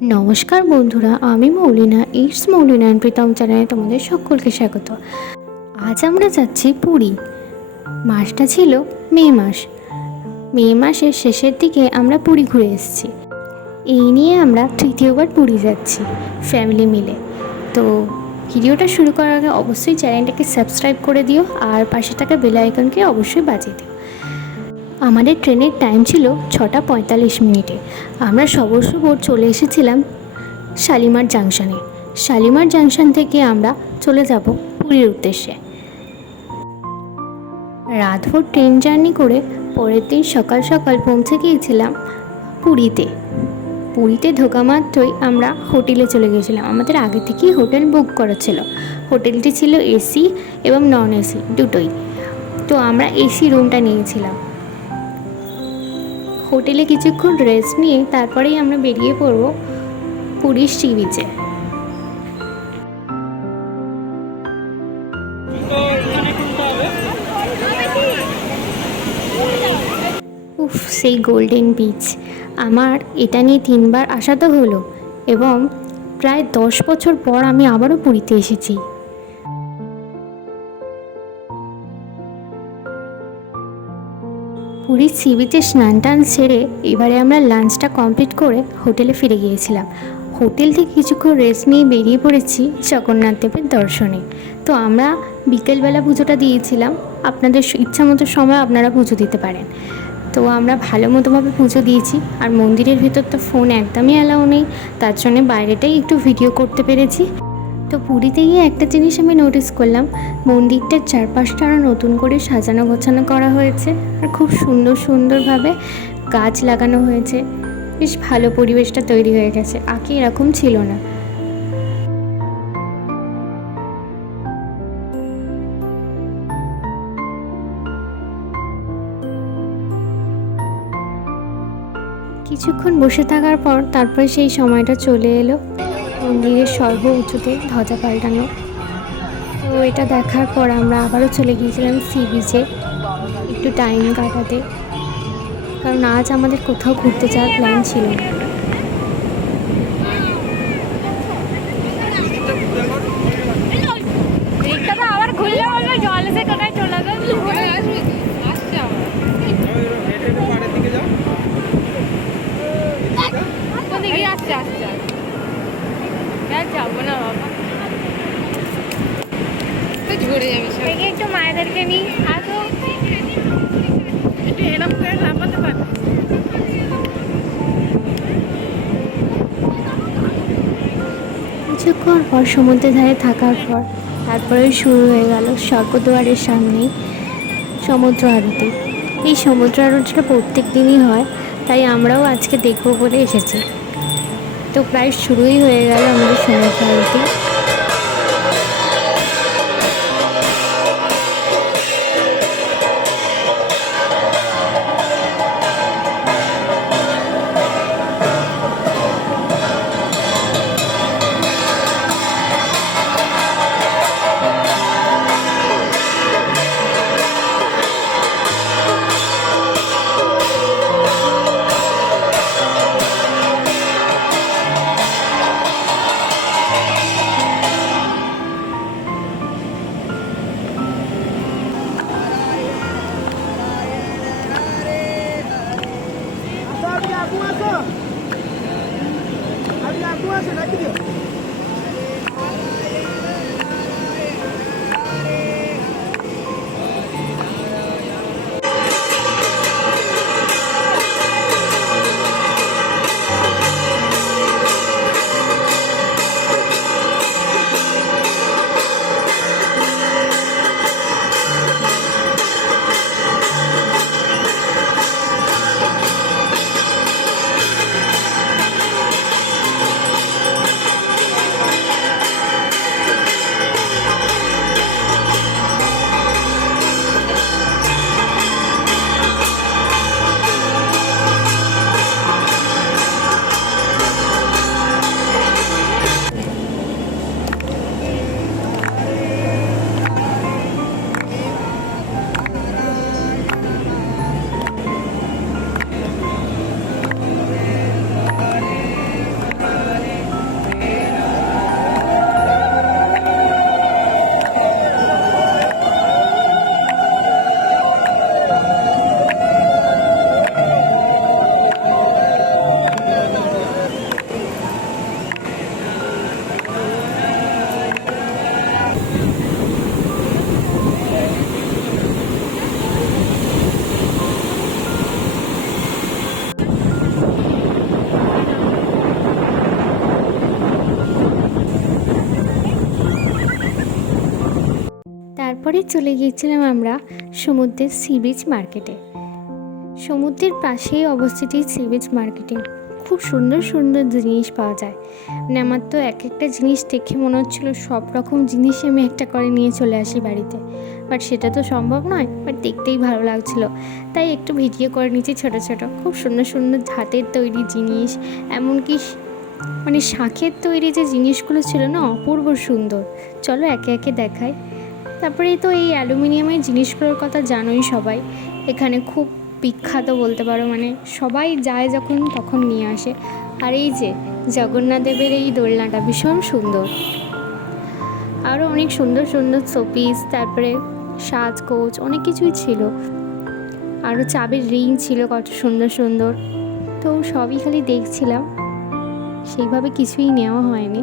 নমস্কার বন্ধুরা, আমি মৌলিনা। ইটস মৌলিনা অ্যান্ড প্রীতম চ্যানেলে তোমাদের সকলকে স্বাগত। আজ আমরা যাচ্ছি পুরী। মাসটা ছিল মে মাসের শেষের দিকে আমরা পুরী ঘুরে এসেছি। এই নিয়ে আমরা তৃতীয়বার পুরী যাচ্ছি ফ্যামিলি মিলে। তো ভিডিওটা শুরু করার আগে অবশ্যই চ্যানেলটাকে সাবস্ক্রাইব করে দিও আর পাশে থাকা বেল আইকনকে অবশ্যই বাজিয়ে দিও। আমাদের ট্রেনের টাইম ছিল 6:45। আমরা সবর চলে এসেছিলাম শালিমার জাংশনে। শালিমার জাংশন থেকে আমরা চলে যাব পুরীর উদ্দেশ্যে। রাতভর ট্রেন জার্নি করে পরের দিন সকাল সকাল পৌঁছে গিয়েছিলাম পুরীতে ঢোকা মাত্রই আমরা হোটেলে চলে গিয়েছিলাম। আমাদের আগে থেকেই হোটেল বুক করা ছিল। হোটেলটি ছিল এসি এবং নন এসি দুটোই। তো আমরা এসি রুমটা নিয়েছিলাম। হোটেলে কিছুক্ষণ রেস্ট নিয়ে তারপরেই আমরা বেরিয়ে পড়ব পুরীর সি বিচে। সেই গোল্ডেন বিচ, আমার এটা নিয়ে 3বার আসা তো হলো এবং প্রায় 10 বছর পর আমি আবারও পুরীতে এসেছি। পুরীর সি বিচে স্নান টান সেরে এবারে আমরা লাঞ্চটা কমপ্লিট করে হোটেলে ফিরে গিয়েছিলাম। হোটেল থেকে কিছুক্ষণ রেস্ট নিয়ে বেরিয়ে পড়েছি জগন্নাথ দেবের দর্শনে। তো আমরা বিকেলবেলা পুজোটা দিয়েছিলাম। আপনাদের ইচ্ছা মতো সময় আপনারা পুজো দিতে পারেন। তো আমরা ভালো মতোভাবে পুজো দিয়েছি। আর মন্দিরের ভিতর তো ফোন একদমই অ্যালাউ নেই, তার জন্যে বাইরেটাই একটু ভিডিও করতে পেরেছি। তো পুরীতে গিয়ে একটা জিনিস আমি নোটিস করলাম, মন্দিরটার চারপাশটা আরও নতুন করে সাজানো গোছানো করা হয়েছে আর খুব সুন্দরভাবে গাছ লাগানো হয়েছে। বেশ ভালো পরিবেশটা তৈরি হয়ে গেছে, আগে এরকম ছিল না। কিছুক্ষণ বসে থাকার পর তারপরে সেই সময়টা চলে এলো মন্দিরের সর্ব উঁচুতে ধ্বজা পাল্টানো। তো এটা দেখার পর আমরা আবারও চলে গিয়েছিলাম সি বিচে একটু টাইম কাটাতে, কারণ আজ আমাদের কোথাও ঘুরতে যাওয়ার প্ল্যান ছিল না। একটু মায়েদেরকে নিই, আসো একটু এরম করে লাফাতে পারবে। কিছুক্ষণ পর সমুদ্রের ধারে থাকার পর তারপরে শুরু হয়ে গেল স্বর্গদ্বারের সামনেই সমুদ্র আরতি। এই সমুদ্র আরতিটা প্রত্যেক দিনই হয়, তাই আমরাও আজকে দেখবো বলে এসেছি। তো প্রায় শুরুই হয়ে গেল আমাদের সমুদ্র আরতি। তারপরে চলে গিয়েছিলাম আমরা সমুদ্রের সি বিচ মার্কেটে। সমুদ্রের পাশেই অবস্থিত এই সি বিচ মার্কেটে খুব সুন্দর সুন্দর জিনিস পাওয়া যায়। মানে আমার তো এক একটা জিনিস দেখে মনে হচ্ছিলো সব রকম জিনিস আমি একটা করে নিয়ে চলে আসি বাড়িতে, বাট সেটা তো সম্ভব নয়, বাট দেখতেই ভালো লাগছিলো তাই একটু ভিডিও করে নিয়েছি ছোটো ছোটো। খুব সুন্দর সুন্দর হাতের তৈরি জিনিস, এমনকি মানে শাঁখের তৈরি যে জিনিসগুলো ছিল না, অপূর্ব সুন্দর। চলো একে একে দেখাই। তারপরে তো এই অ্যালুমিনিয়ামের জিনিসগুলোর কথা জানোই সবাই, এখানে খুব বিখ্যাত বলতে পারো, মানে সবাই যায় যখন তখন নিয়ে আসে। আর এই যে জগন্নাথ দেবের এই দোলনাটা ভীষণ সুন্দর, আরও অনেক সুন্দর সুন্দর শোপিস, তারপরে সাজগোজ অনেক কিছুই ছিল, আরও চাবির রিং ছিল কত সুন্দর সুন্দর। তো সবই খালি দেখছিলাম, সেইভাবে কিছুই নেওয়া হয়নি।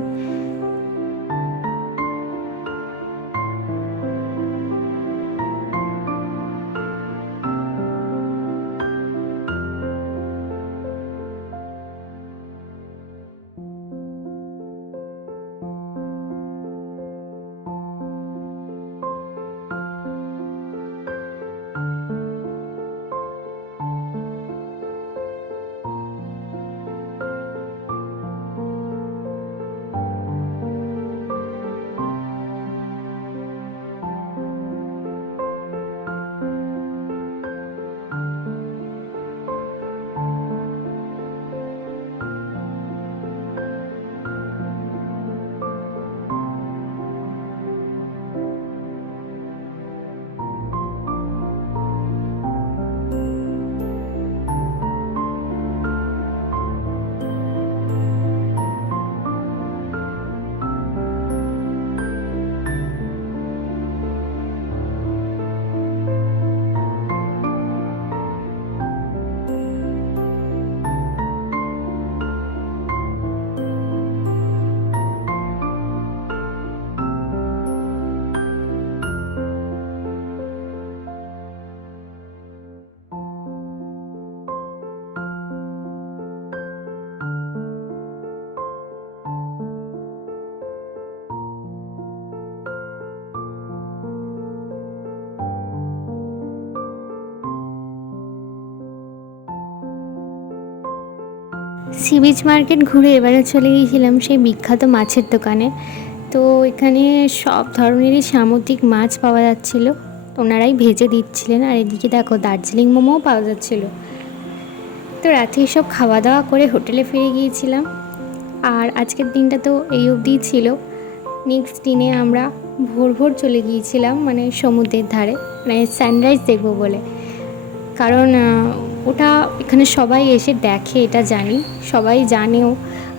সি বিচ মার্কেট ঘুরে এবারে চলে গিয়েছিলাম সেই বিখ্যাত মাছের দোকানে। তো এখানে সব ধরনেরই সামুদ্রিক মাছ পাওয়া যাচ্ছিলো, ওনারাই ভেজে দিচ্ছিলেন। আর এদিকে দেখো দার্জিলিং মোমোও পাওয়া যাচ্ছিলো। তো রাতে সব খাওয়া দাওয়া করে হোটেলে ফিরে গিয়েছিলাম। আর আজকের দিনটা তো এই অবধিই ছিল। নেক্সট দিনে আমরা ভোর ভোর চলে গিয়েছিলাম মানে সমুদ্রের ধারে, মানে সানরাইজ দেখবো বলে। কারণ ওটা এখানে সবাই এসে দেখে, এটা জানি, সবাই জানেও।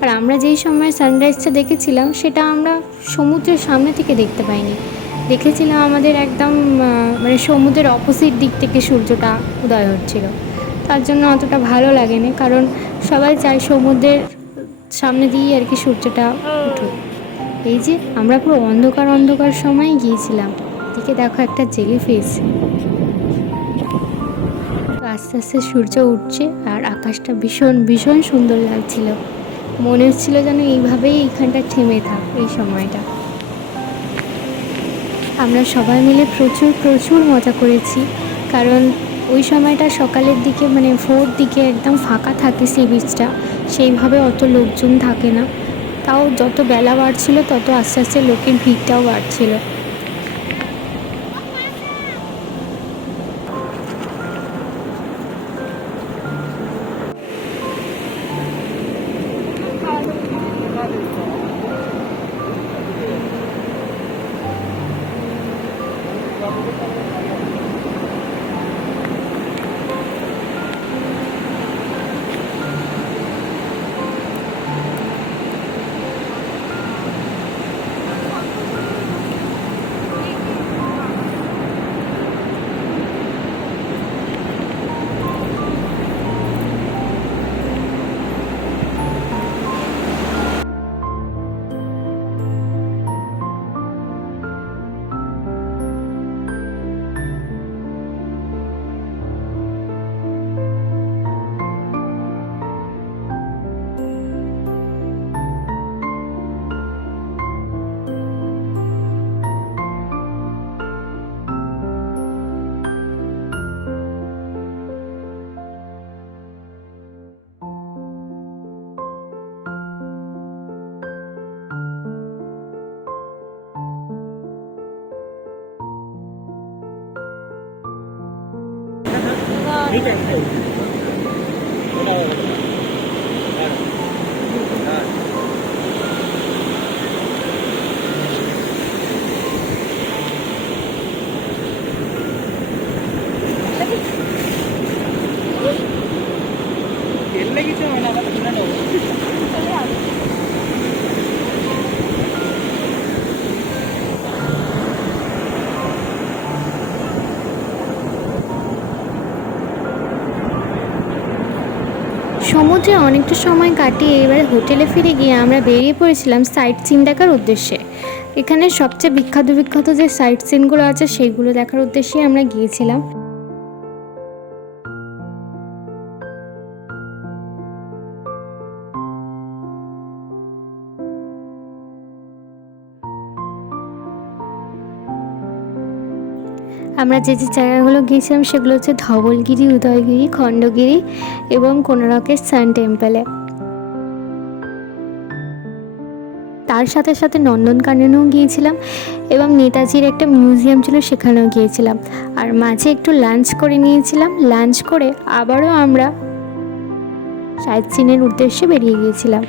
আর আমরা যেই সময় সানরাইজটা দেখেছিলাম সেটা আমরা সমুদ্রের সামনে থেকে দেখতে পাইনি, দেখেছিলাম আমাদের একদম মানে সমুদ্রের অপোজিট দিক থেকে সূর্যটা উদয় হচ্ছিল। তার জন্য অতটা ভালো লাগেনি, কারণ সবাই চায় সমুদ্রের সামনে দিয়ে আর কি সূর্যটা উঠুক। এই যে আমরা পুরো অন্ধকার অন্ধকার সময় গিয়েছিলাম। এদিকে দেখো একটা জেলিফিশ। আস্তে আস্তে সূর্য উঠছে আর আকাশটা ভীষণ ভীষণ সুন্দর লাগছিল। মনে হচ্ছিল যেন এইভাবেই এইখানটা থেমে থাক এই সময়টা। আমরা সবাই মিলে প্রচুর প্রচুর মজা করেছি, কারণ ওই সময়টা সকালের দিকে মানে ভোর দিকে একদম ফাঁকা থাকে সি বিচটা, সেইভাবে অত লোকজন থাকে না। তাও যত বেলা বাড়ছিল তত আস্তে আস্তে লোকের ভিড়টাও বাড়ছিল। সমুদ্রে অনেকটা সময় কাটিয়ে এবারে হোটেলে ফিরে গিয়ে আমরা বেরিয়ে পড়েছিলাম সাইট সিন দেখার উদ্দেশ্যে। এখানে সবচেয়ে বিখ্যাত বিখ্যাত যে সাইট সিনগুলো আছে সেইগুলো দেখার উদ্দেশ্যে আমরা গিয়েছিলাম। আমরা যে যে জায়গাগুলো গিয়েছিলাম সেগুলো হচ্ছে ধবলগিরি, উদয়গিরি, খণ্ডগিরি এবং কোনারকের সান টেম্পলে। তার সাথে সাথে নন্দনকাননেও গিয়েছিলাম এবং নেতাজির একটা মিউজিয়াম ছিল সেখানেও গিয়েছিলাম। আর মাঝে একটু লাঞ্চ করে নিয়েছিলাম। লাঞ্চ করে আবারও আমরা সাইট সিনের উদ্দেশ্যে বেরিয়ে গিয়েছিলাম।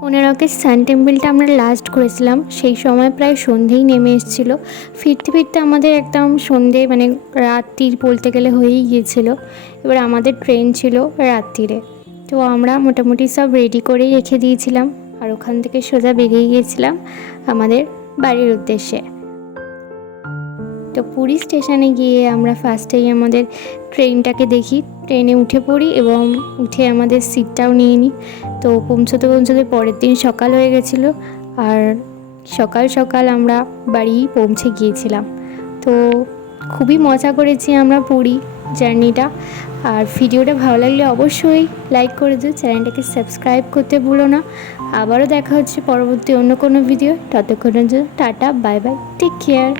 কোনারকের সান টেম্পলটা আমরা লাস্ট করেছিলাম, সেই সময় প্রায় সন্ধেই নেমে এসেছিলো। ফিরতে ফিরতে আমাদের একদম সন্ধে মানে রাত্রির বলতে গেলে হয়েই গিয়েছিল। এবার আমাদের ট্রেন ছিল রাত্রিরে, তো আমরা মোটামুটি সব রেডি করেই রেখে দিয়েছিলাম আর ওখান থেকে সোজা বেরিয়ে গিয়েছিলাম আমাদের বাড়ির উদ্দেশ্যে। তো পুরী স্টেশনে গিয়ে আমরা ফার্স্টেই আমাদের ট্রেনটাকে দেখি, ট্রেনে উঠে পড়ি এবং উঠে আমাদের সিটটাও নিয়ে নিই। তো পৌঁছতে পৌঁছতে পরের দিন সকাল হয়ে গেছিলো আর সকাল সকাল আমরা বাড়ি পৌঁছে গিয়েছিলাম। তো খুবই মজা করেছি আমরা পুরী জার্নিটা। আর ভিডিওটা ভালো লাগলে অবশ্যই লাইক করে দিও, চ্যানেলটাকে সাবস্ক্রাইব করতে ভুলো না। আবারও দেখা হচ্ছে পরবর্তী অন্য কোনো ভিডিও। ততক্ষণের জন্য tata, bye bye, take care.